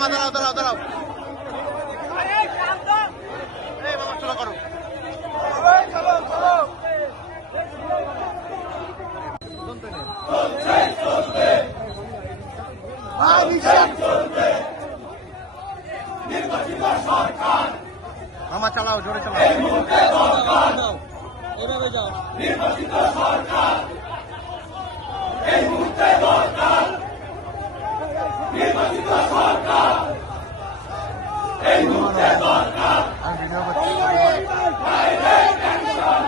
মামা দাঁড়াও দাঁড়াও দাঁড়াও এই মামা চলো করো মামা চালাও জোরে চালাও এভাবে যাও নির্বাচিত সরকার এই মুহূর্তে দরকার নির্বাচিত সরকার এই মুহূর্তে দরকার ডাইরেক্ট অ্যাকশন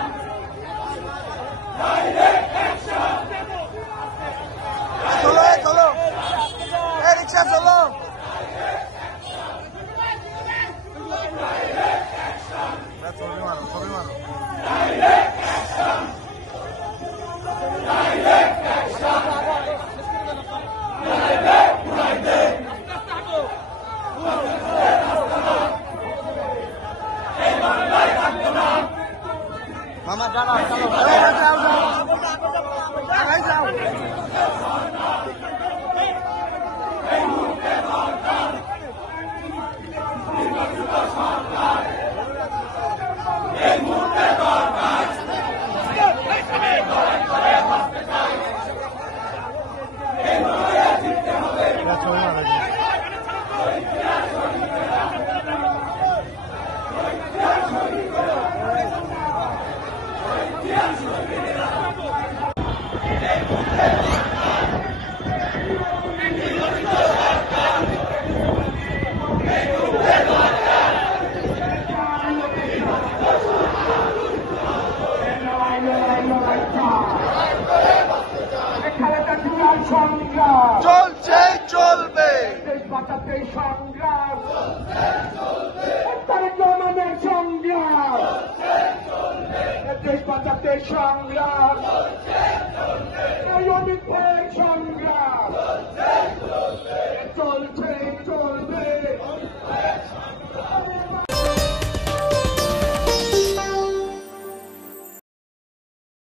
ডাইরেক্ট অ্যাকশন চলো চলো এই রিকশা চলো ছবি মারো ছবি মারো ডাইরেক্ট অ্যাকশন ডাইরেক্ট অ্যাকশন মামা যাও চলো যাও চলছে চলবে দেশ বাঁচাতে সংগ্রাম তার জমানের সংগ্রাম দেশ বাঁচাতে সংগ্রাম